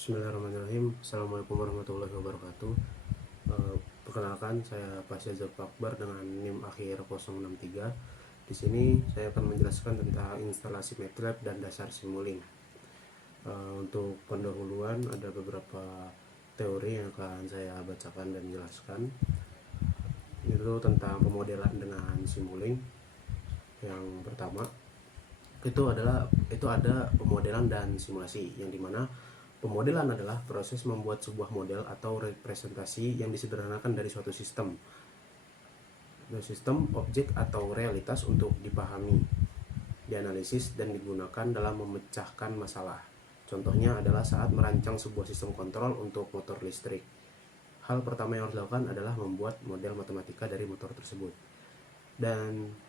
Bismillahirrahmanirrahim. Assalamualaikum warahmatullahi wabarakatuh. Perkenalkan, saya Pasya Zafar Akbar dengan NIM akhir 063. Di sini saya akan menjelaskan tentang instalasi MATLAB dan dasar Simulink. Untuk pendahuluan ada beberapa teori yang akan saya bacakan dan jelaskan. Itu tentang pemodelan dengan Simulink. Yang pertama itu ada pemodelan dan simulasi, yang dimana pemodelan adalah proses membuat sebuah model atau representasi yang disederhanakan dari suatu sistem, objek atau realitas untuk dipahami, dianalisis, dan digunakan dalam memecahkan masalah. Contohnya adalah saat merancang sebuah sistem kontrol untuk motor listrik. Hal pertama yang harus dilakukan adalah membuat model matematika dari motor tersebut. Dan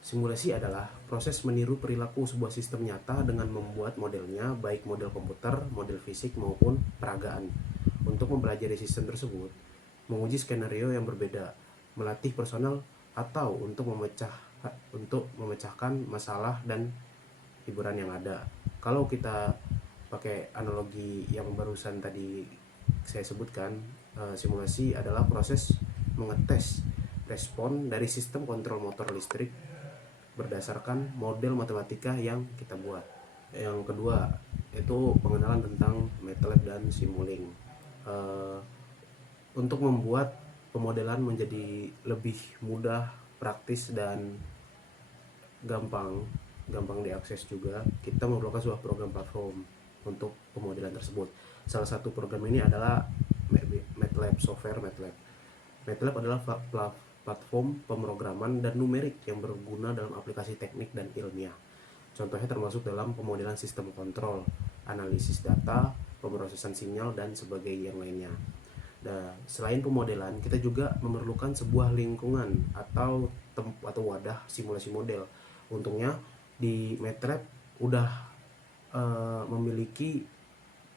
simulasi adalah proses meniru perilaku sebuah sistem nyata dengan membuat modelnya, baik model komputer, model fisik, maupun peragaan. Untuk mempelajari sistem tersebut, menguji skenario yang berbeda, melatih personal, atau untuk memecahkan masalah dan hiburan yang ada. Kalau kita pakai analogi yang barusan tadi saya sebutkan, simulasi adalah proses mengetes respon dari sistem kontrol motor listrik berdasarkan model matematika yang kita buat. Yang kedua itu pengenalan tentang MATLAB dan Simulink. Untuk membuat pemodelan menjadi lebih mudah, praktis, dan gampang diakses juga, kita memerlukan sebuah program platform untuk pemodelan tersebut. Salah satu program ini adalah MATLAB, software MATLAB. MATLAB adalah platform pemrograman dan numerik yang berguna dalam aplikasi teknik dan ilmiah. Contohnya termasuk dalam pemodelan sistem kontrol, analisis data, pemrosesan sinyal, dan sebagainya yang lainnya. Dan selain pemodelan, kita juga memerlukan sebuah lingkungan atau wadah simulasi model. Untungnya di MATLAB udah memiliki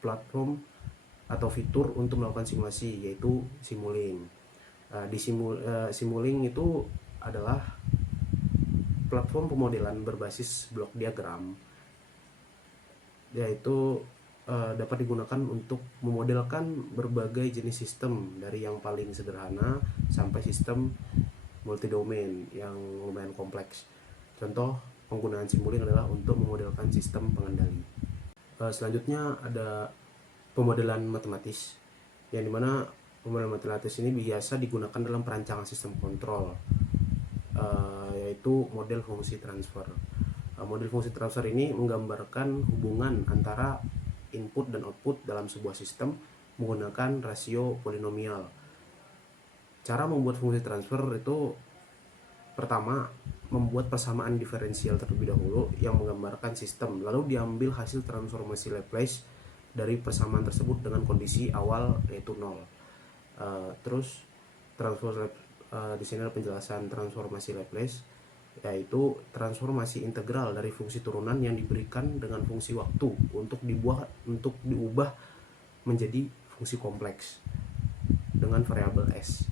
platform atau fitur untuk melakukan simulasi, yaitu Simulink. Simulink itu adalah platform pemodelan berbasis blok diagram, yaitu dapat digunakan untuk memodelkan berbagai jenis sistem, dari yang paling sederhana sampai sistem multidomain yang lumayan kompleks. Contoh penggunaan Simulink adalah untuk memodelkan sistem pengendali. Selanjutnya ada pemodelan matematis, yang dimana pemodelan matematis ini biasa digunakan dalam perancangan sistem kontrol, yaitu model fungsi transfer. Model fungsi transfer ini menggambarkan hubungan antara input dan output dalam sebuah sistem menggunakan rasio polinomial. Cara membuat fungsi transfer itu pertama membuat persamaan diferensial terlebih dahulu yang menggambarkan sistem, lalu diambil hasil transformasi Laplace dari persamaan tersebut dengan kondisi awal yaitu 0. Terus di sini ada penjelasan transformasi Laplace, yaitu transformasi integral dari fungsi turunan yang diberikan dengan fungsi waktu untuk diubah menjadi fungsi kompleks dengan variabel s.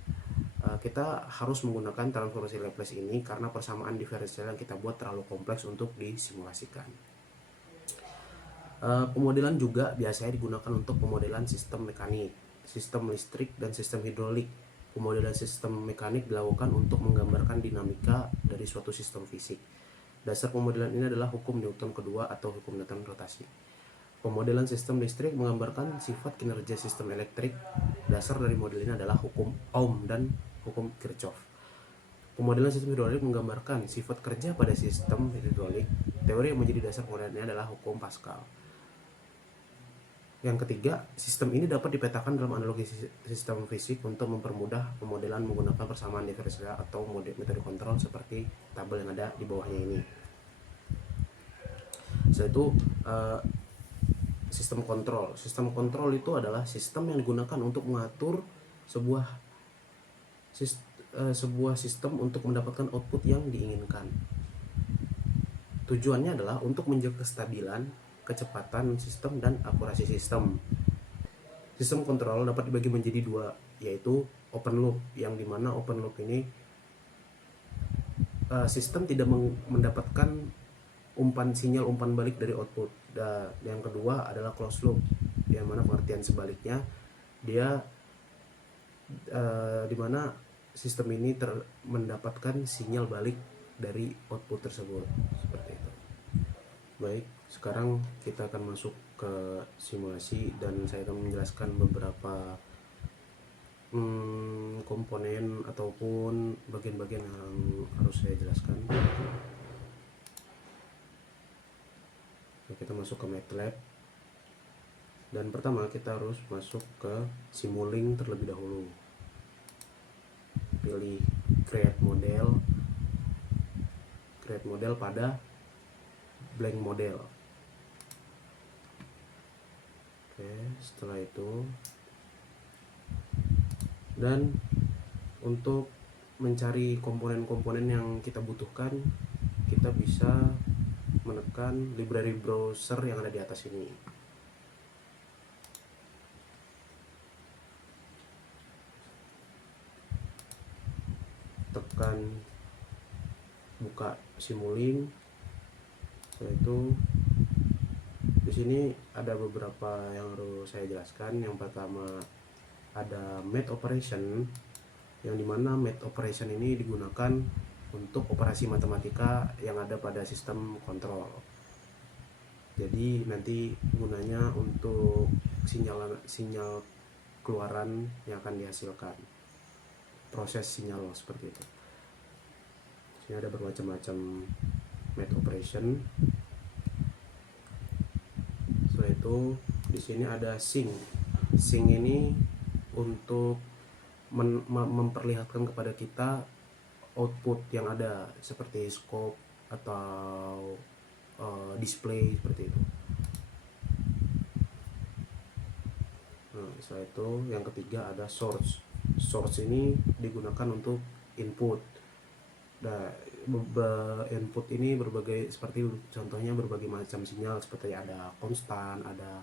Kita harus menggunakan transformasi Laplace ini karena persamaan diferensial yang kita buat terlalu kompleks untuk disimulasikan. Pemodelan juga biasanya digunakan untuk pemodelan sistem mekanik, sistem listrik, dan sistem hidrolik. Pemodelan sistem mekanik dilakukan untuk menggambarkan dinamika dari suatu sistem fisik. Dasar pemodelan ini adalah hukum Newton kedua atau hukum Newton rotasi. Pemodelan sistem listrik menggambarkan sifat kinerja sistem elektrik. Dasar dari model ini adalah hukum Ohm dan hukum Kirchhoff. Pemodelan sistem hidrolik menggambarkan sifat kerja pada sistem hidrolik. Teori yang menjadi dasar pemodelan ini adalah hukum Pascal. Yang ketiga, sistem ini dapat dipetakan dalam analogi sistem fisik untuk mempermudah pemodelan menggunakan persamaan diferensial atau metode kontrol seperti tabel yang ada di bawahnya ini. Setelah itu, sistem kontrol. Sistem kontrol itu adalah sistem yang digunakan untuk mengatur sebuah sistem untuk mendapatkan output yang diinginkan. Tujuannya adalah untuk menjaga kestabilan, kecepatan sistem, dan akurasi sistem. Sistem kontrol dapat dibagi menjadi dua, yaitu open loop, yang dimana open loop ini sistem tidak mendapatkan sinyal umpan balik dari output. Dan yang kedua adalah closed loop, yang mana pengertian sebaliknya dia dimana sistem ini mendapatkan sinyal balik dari output tersebut, seperti itu. Baik, sekarang kita akan masuk ke simulasi dan saya akan menjelaskan beberapa komponen ataupun bagian-bagian yang harus saya jelaskan. Nah, kita masuk ke MATLAB dan pertama kita harus masuk ke Simulink terlebih dahulu. Pilih create model pada blank model. Oke, setelah itu, dan untuk mencari komponen-komponen yang kita butuhkan, kita bisa menekan library browser yang ada di atas ini. Tekan buka Simulink. Setelah itu di sini ada beberapa yang harus saya jelaskan. Yang pertama ada math operation, yang dimana math operation ini digunakan untuk operasi matematika yang ada pada sistem kontrol. Jadi nanti gunanya untuk sinyal keluaran yang akan dihasilkan, proses sinyal seperti itu. Sini ada bermacam-macam math operation. Setelah itu di sini ada sync. Sync ini untuk memperlihatkan kepada kita output yang ada seperti scope atau display seperti itu. Nah, setelah itu yang ketiga ada source. Source ini digunakan untuk input. Nah, input ini berbagai, seperti contohnya berbagai macam sinyal seperti ada konstan, ada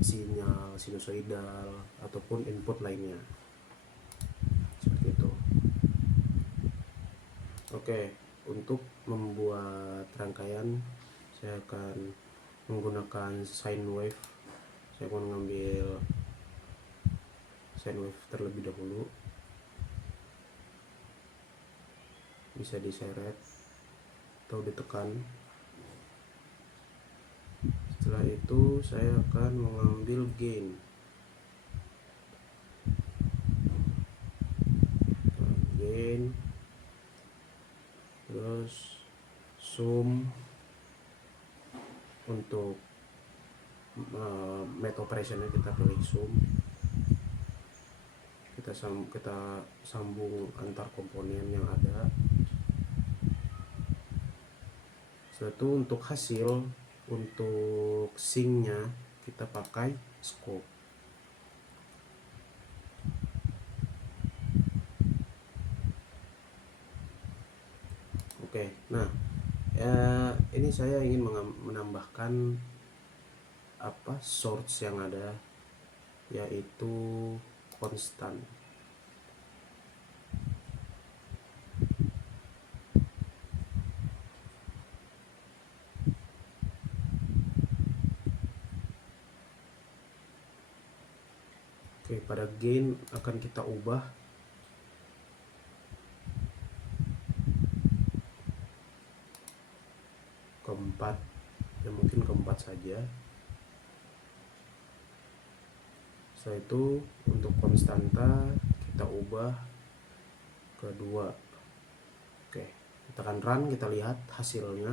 sinyal sinusoidal ataupun input lainnya, seperti itu. Oke, untuk membuat rangkaian saya akan menggunakan sine wave. Saya akan mengambil sine wave terlebih dahulu, bisa diseret atau ditekan. Setelah itu saya akan mengambil gain. Terus zoom. Untuk math operationnya kita pilih zoom. Kita sambung antar komponen yang ada. Setelah itu untuk hasil, untuk sync-nya kita pakai scope. Oke, nah ini saya ingin menambahkan source yang ada, yaitu konstan. Oke, pada gain akan kita ubah keempat, ya mungkin keempat saja. Setelah itu untuk konstanta kita ubah ke 2. Oke, kita akan run, kita lihat hasilnya.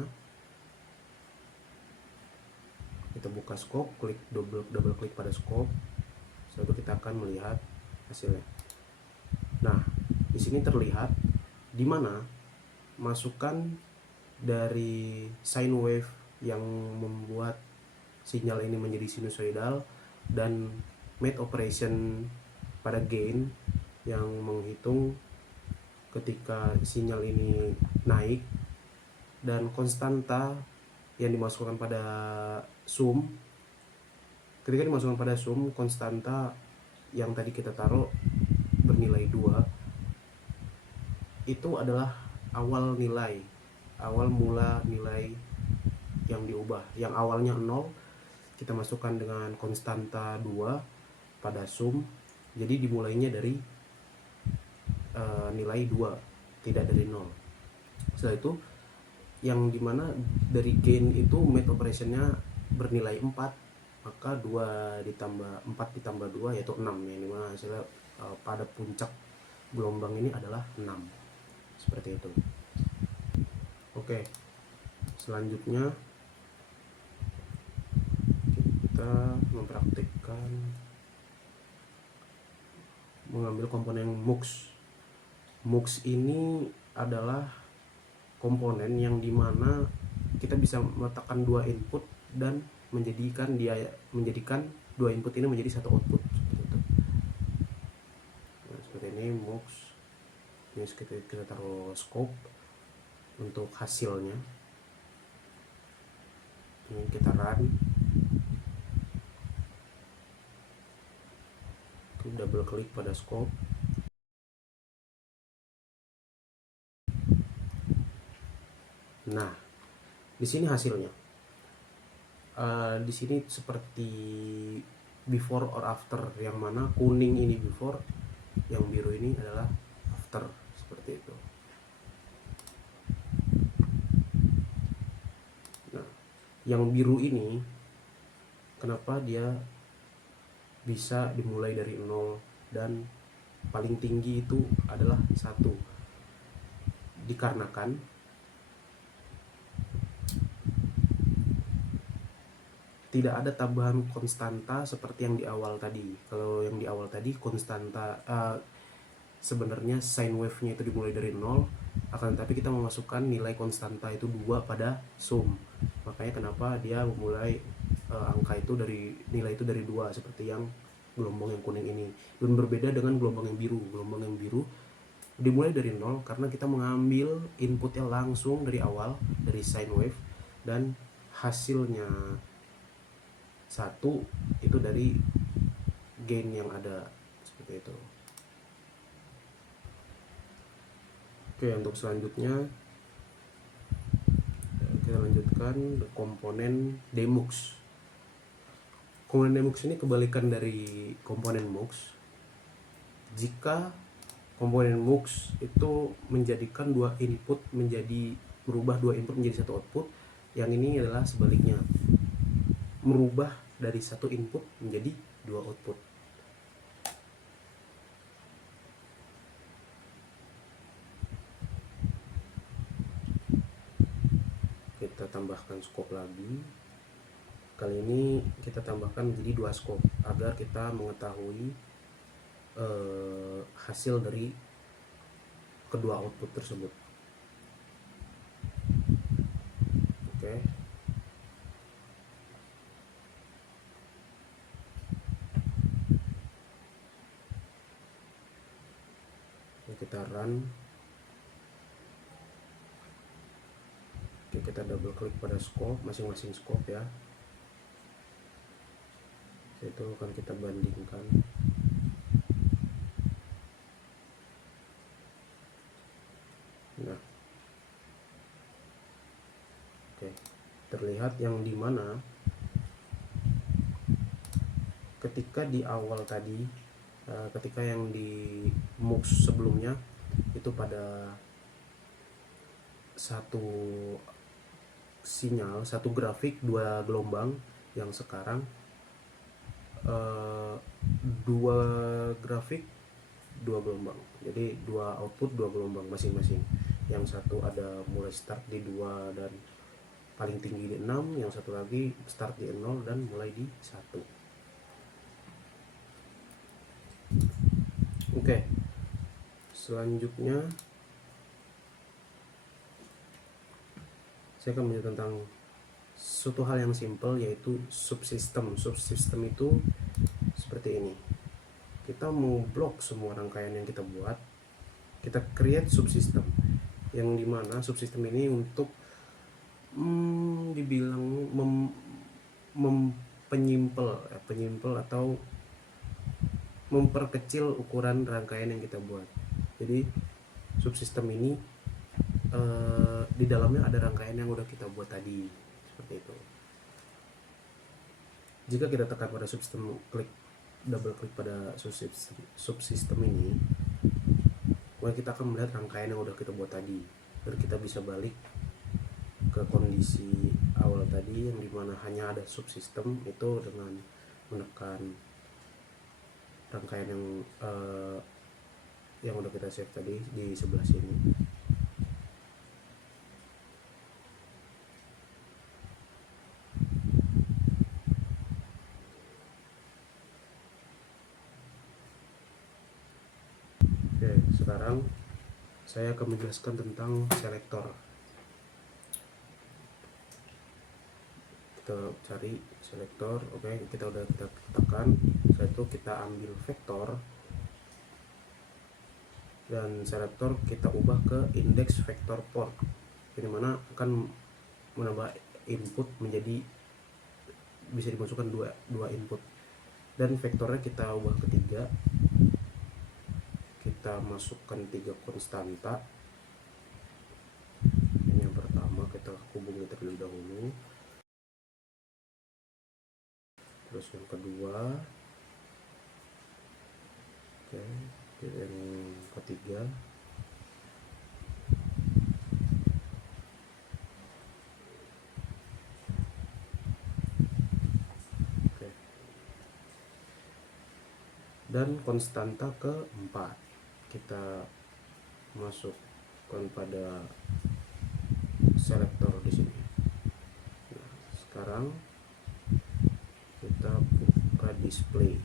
Kita buka scope, klik double klik pada scope. Setelah itu kita akan melihat hasilnya. Nah, di sini terlihat di mana masukan dari sine wave yang membuat sinyal ini menjadi sinusoidal dan math operation pada gain yang menghitung ketika sinyal ini naik, dan konstanta yang dimasukkan pada sum. Ketika dimasukkan pada sum, konstanta yang tadi kita taruh bernilai 2 itu adalah awal mula nilai yang diubah. Yang awalnya 0 kita masukkan dengan konstanta 2 pada sum. Jadi dimulainya dari nilai 2, tidak dari 0. Setelah itu yang dimana dari gain itu math operationnya bernilai 4, maka 2 ditambah 4 ditambah 2 yaitu 6, yang dimana hasilnya pada puncak gelombang ini adalah 6, seperti itu. Oke, selanjutnya kita mempraktikkan mengambil komponen MUX. MUX ini adalah komponen yang dimana kita bisa meletakkan 2 input dan menjadikan dua input ini menjadi satu output, seperti itu. Nah, seperti ini MUX. Ini kita taruh scope untuk hasilnya. Ini kita run. Double klik pada scope. Nah, di sini hasilnya. Di sini seperti before or after, yang mana kuning ini before, yang biru ini adalah after, seperti itu. Nah, yang biru ini kenapa dia bisa dimulai dari 0 dan paling tinggi itu adalah 1? Dikarenakan tidak ada tambahan konstanta seperti yang di awal tadi. Kalau yang di awal tadi konstanta sebenarnya sine wave-nya itu dimulai dari 0, akan tetapi kita memasukkan nilai konstanta itu 2 pada sum. Makanya kenapa dia memulai angka itu dari nilai itu dari 2, seperti yang gelombang yang kuning ini. Dan berbeda dengan gelombang yang biru. Gelombang yang biru dimulai dari 0 karena kita mengambil inputnya langsung dari awal, dari sine wave, dan hasilnya 1 itu dari gain yang ada, seperti itu. Oke, untuk selanjutnya kita lanjutkan komponen demux. Komponen demux ini kebalikan dari komponen mux. Jika komponen mux itu menjadikan merubah dua input menjadi satu output, yang ini adalah sebaliknya, merubah dari satu input menjadi 2 output. Kita tambahkan scope lagi. Kali ini kita tambahkan menjadi 2 scope agar kita mengetahui hasil dari kedua output tersebut. Oke. Kita run. Oke, kita double klik pada scope, masing-masing scope ya. Itu akan kita bandingkan. Nah, oke, terlihat yang dimana ketika di awal tadi, ketika yang di MUX sebelumnya itu pada satu sinyal, satu grafik, 2 gelombang, yang sekarang 2 grafik, 2 gelombang. Jadi 2 output, 2 gelombang masing-masing. Yang satu ada mulai start di 2 dan paling tinggi di 6, yang satu lagi start di 0 dan mulai di 1. Oke. Selanjutnya saya akan menjelaskan tentang suatu hal yang simple, yaitu subsistem. Subsistem itu seperti ini. Kita mau blok semua rangkaian yang kita buat, kita create subsistem, yang dimana subsistem ini untuk dibilang penyimpel atau memperkecil ukuran rangkaian yang kita buat. Jadi subsistem ini di dalamnya ada rangkaian yang udah kita buat tadi, seperti itu. Jika kita tekan pada subsistem, double klik pada subsistem ini, maka kita akan melihat rangkaian yang udah kita buat tadi, dan kita bisa balik ke kondisi awal tadi yang dimana hanya ada subsistem itu dengan menekan rangkaian yang udah kita save tadi di sebelah sini. Oke, sekarang saya akan menjelaskan tentang selektor. Kita cari selektor. Oke, kita tekan. Setelah itu kita ambil vektor dan selektor kita ubah ke index vektor port, di mana akan menambah input menjadi bisa dimasukkan dua input, dan vektornya kita ubah ke 3. Kita masukkan 3 konstanta. Ini yang pertama kita hubungi terlebih dahulu, terus yang kedua, oke, yang ketiga, oke, dan konstanta keempat kita masukkan pada selektor di sini. Nah, sekarang kita buka display.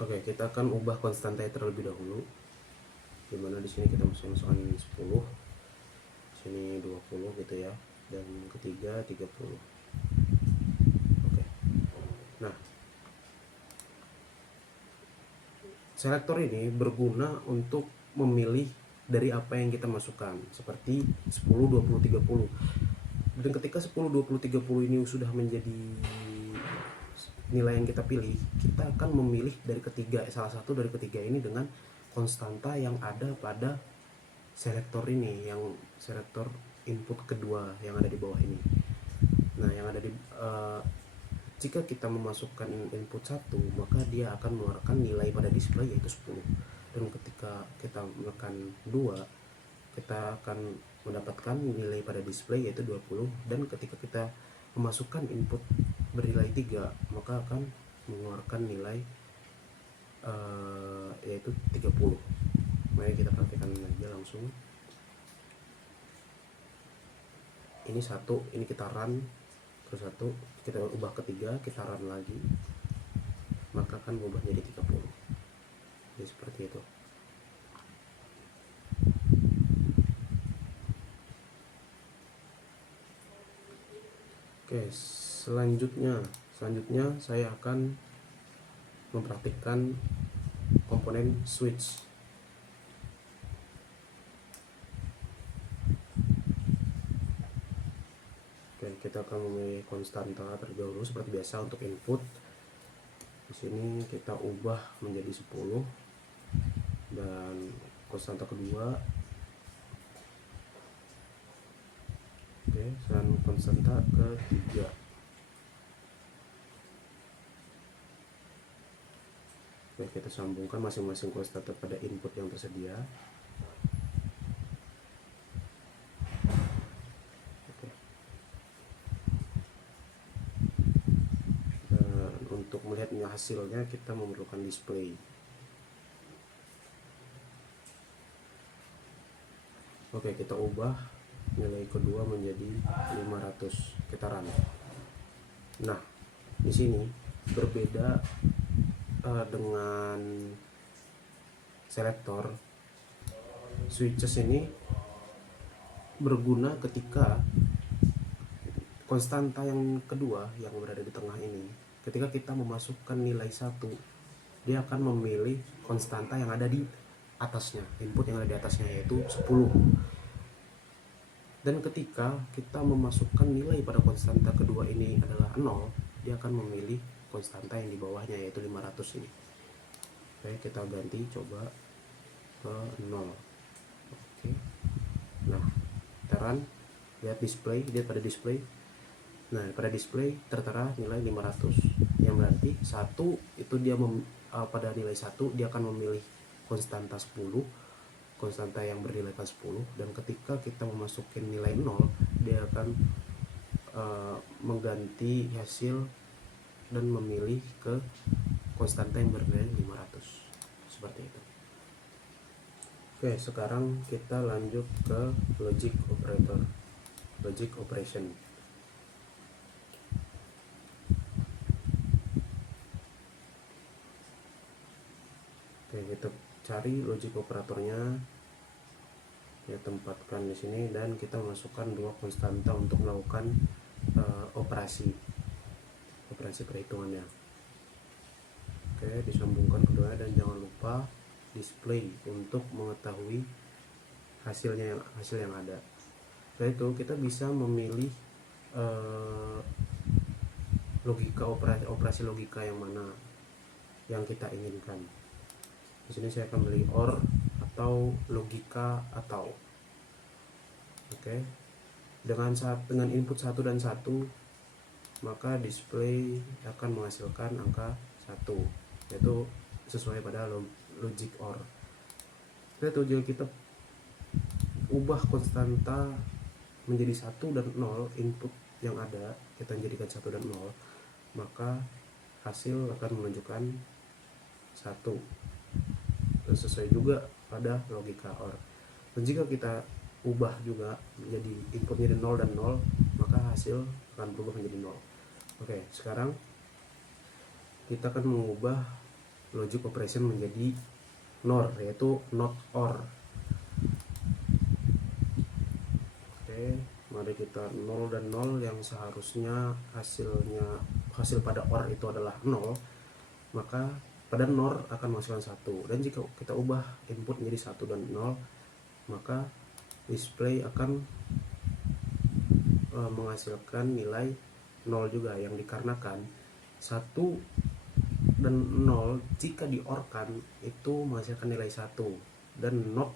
Oke, kita akan ubah konstanta terlebih dahulu, dimana di sini kita masukkan 10, sini 20 gitu ya, dan ketiga 30. Oke. Nah, selektor ini berguna untuk memilih dari apa yang kita masukkan, seperti 10, 20, 30. Dan ketika 10, 20, 30 ini sudah menjadi nilai yang kita pilih, kita akan memilih dari salah satu dari ketiga ini dengan konstanta yang ada pada selektor ini, yang selektor input kedua yang ada di bawah ini. Nah, yang ada di jika kita memasukkan input 1, maka dia akan mengeluarkan nilai pada display yaitu 10. Dan ketika kita menekan 2, kita akan mendapatkan nilai pada display yaitu 20. Dan ketika kita memasukkan input bernilai 3, maka akan mengeluarkan nilai yaitu 30. Mari kita perhatikan aja langsung. Ini 1, ini kita run, terus 1 kita ubah ke 3, kita run lagi, maka akan berubah jadi 30. Jadi seperti itu. Oke, selanjutnya saya akan mempraktikkan komponen switch. Oke, kita akan memilih konstanta terlebih dahulu seperti biasa untuk input. Di sini kita ubah menjadi 10, dan konstanta kedua, oke, dan konstanta ketiga. Oke, kita sambungkan masing-masing konstanta pada input yang tersedia. Oke. Dan untuk melihat hasilnya kita memerlukan display. Oke, kita ubah nilai kedua menjadi 500. Kita run. Nah, di sini berbeda dengan selektor. Switches ini berguna ketika konstanta yang kedua yang berada di tengah ini, ketika kita memasukkan nilai 1, dia akan memilih konstanta yang ada di atasnya, input yang ada di atasnya yaitu 10. Dan ketika kita memasukkan nilai pada konstanta kedua ini adalah 0, dia akan memilih konstanta yang di bawahnya yaitu 500 ini. Oke, kita ganti coba ke 0. Oke. Nah, kita run. lihat pada display. Nah, pada display tertera nilai 500, yang berarti 1 itu dia pada nilai 1 dia akan memilih konstanta 10, konstanta yang bernilaikan 10, dan ketika kita memasukin nilai 0 dia akan mengganti hasil dan memilih ke konstanta yang bernilai 500, seperti itu. Oke, sekarang kita lanjut ke logic operation. Oke, kita cari logic operatornya, ya tempatkan di sini, dan kita masukkan 2 konstanta untuk melakukan operasi perhitungannya. Oke, disambungkan kedua, dan jangan lupa display untuk mengetahui hasil yang ada. Setelah itu kita bisa memilih operasi logika yang mana yang kita inginkan. Di sini saya akan pilih OR atau logika atau. Oke. Dengan input 1 dan 1, maka display akan menghasilkan angka 1, yaitu sesuai pada logic OR. Itu jika kita ubah konstanta menjadi 1 dan 0, input yang ada kita jadikan 1 dan 0, maka hasil akan menunjukkan 1, dan sesuai juga pada logika OR. Dan jika kita ubah juga menjadi inputnya 0 dan 0, maka hasil akan berubah menjadi 0. Oke, sekarang kita akan mengubah logic operation menjadi NOR, yaitu not OR. Oke, mari kita 0 dan 0 yang seharusnya hasil pada OR itu adalah 0, maka pada NOR akan menghasilkan 1. Dan jika kita ubah input menjadi 1 dan 0, maka display akan menghasilkan nilai 0 juga, yang dikarenakan 1 dan 0 jika diorkan itu menghasilkan nilai 1, dan not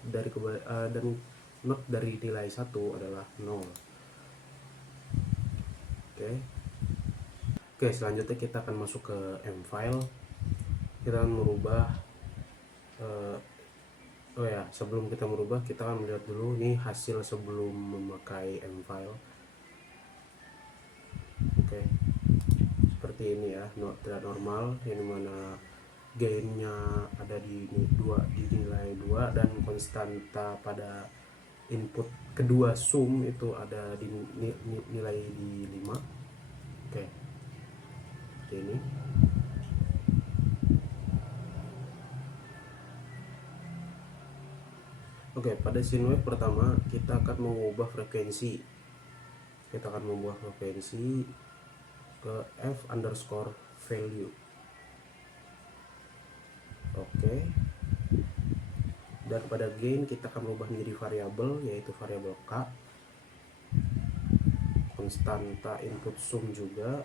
dari nilai 1 adalah 0. Oke, selanjutnya kita akan masuk ke M-file. Kita akan merubah sebelum kita merubah, kita akan melihat dulu nih hasil sebelum memakai M-file. Oke, seperti ini ya, tidak normal, ini mana gainnya ada di nilai 2, dan konstanta pada input kedua sum itu ada di nilai di 5. Oke, seperti ini. Oke, pada sine wave pertama kita akan mengubah frekuensi. Kita akan mengubah frekuensi ke f_value. Oke. Dan pada gain kita akan mengubah menjadi variabel, yaitu variabel k. Konstanta input sum juga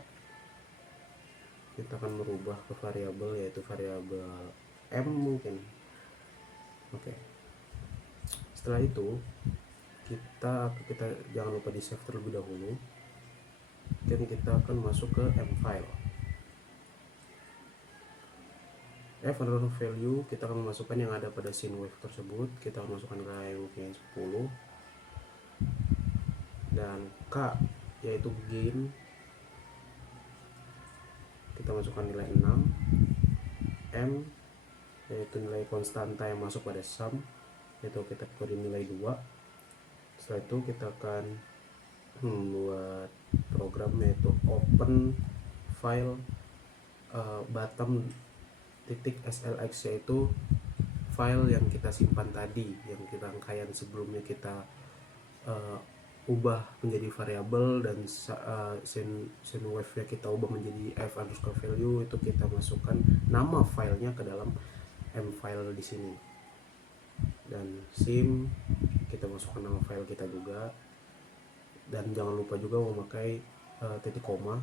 kita akan merubah ke variabel, yaitu variabel m mungkin. Oke. Setelah itu kita jangan lupa di save terlebih dahulu, dan kita akan masuk ke M-file. f_value kita akan memasukkan yang ada pada sine wave tersebut. Kita akan masukkan nilai mungkin 10, dan k yaitu gain kita masukkan nilai 6, m yaitu nilai konstanta yang masuk pada sum, yaitu kita beri nilai 2. Setelah itu kita akan membuat program, yaitu open file bottom.slx, yaitu file yang kita simpan tadi, yang rangkaian sebelumnya kita ubah menjadi variabel, dan sine wave-nya kita ubah menjadi f_value, itu kita masukkan nama filenya ke dalam M-file di sini. Dan sim kita masukkan nama file kita juga, dan jangan lupa juga memakai titik koma.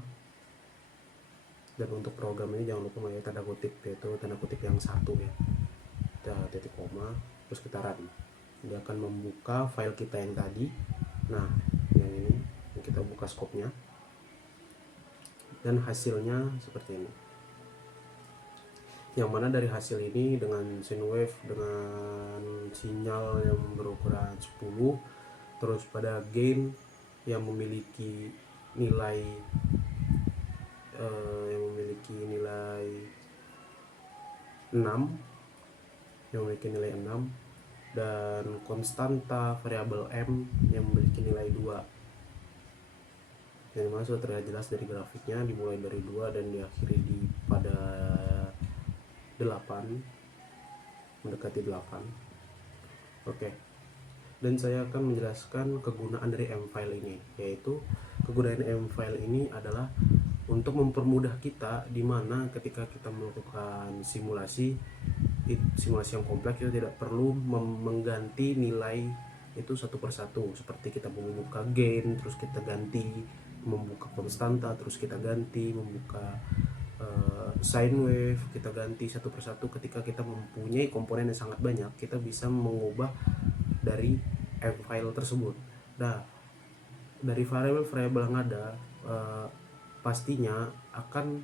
Dan untuk program ini jangan lupa memakai tanda kutip, yaitu tanda kutip yang 1 ya, titik koma, terus kita run. Dia akan membuka file kita yang tadi, nah yang ini, kita buka skopnya, dan hasilnya seperti ini. Yang mana dari hasil ini dengan sine wave dengan sinyal yang berukuran 10, terus pada gain yang memiliki nilai 6, dan konstanta variabel M yang memiliki nilai 2. Yang mana sudah terlihat jelas dari grafiknya, dimulai dari 2 dan diakhiri pada 8, mendekati 8. Oke. Dan saya akan menjelaskan kegunaan dari M-file ini, yaitu kegunaan M-file ini adalah untuk mempermudah kita di mana ketika kita melakukan simulasi yang kompleks, kita tidak perlu mengganti nilai itu satu persatu, seperti kita membuka gain terus kita ganti, membuka konstanta terus kita ganti, membuka sine wave kita ganti satu persatu. Ketika kita mempunyai komponen yang sangat banyak, kita bisa mengubah dari M-file tersebut. Nah, dari variabel-variabel yang ada pastinya akan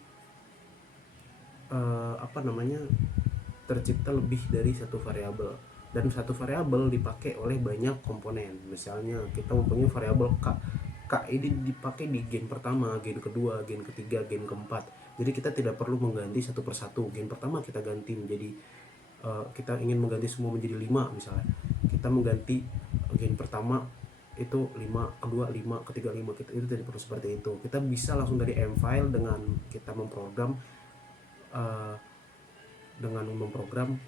tercipta lebih dari satu variabel, dan satu variabel dipakai oleh banyak komponen. Misalnya kita mempunyai variabel K ini dipakai di gain pertama, gain kedua, gain ketiga, gain keempat. Jadi kita tidak perlu mengganti satu persatu. Gain pertama kita ganti menjadi kita ingin mengganti semua menjadi 5 misalnya. Kita mengganti gain pertama itu 5, kedua 5, ketiga 5. Itu tidak perlu seperti itu. Kita bisa langsung dari M-file dengan kita memprogram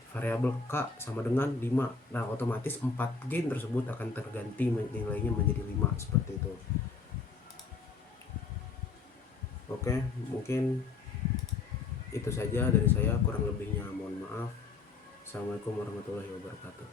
variabel K sama dengan 5. Nah, otomatis 4 gain tersebut akan terganti nilainya menjadi 5 seperti itu. Oke, mungkin itu saja dari saya, kurang lebihnya mohon maaf. Assalamualaikum warahmatullahi wabarakatuh.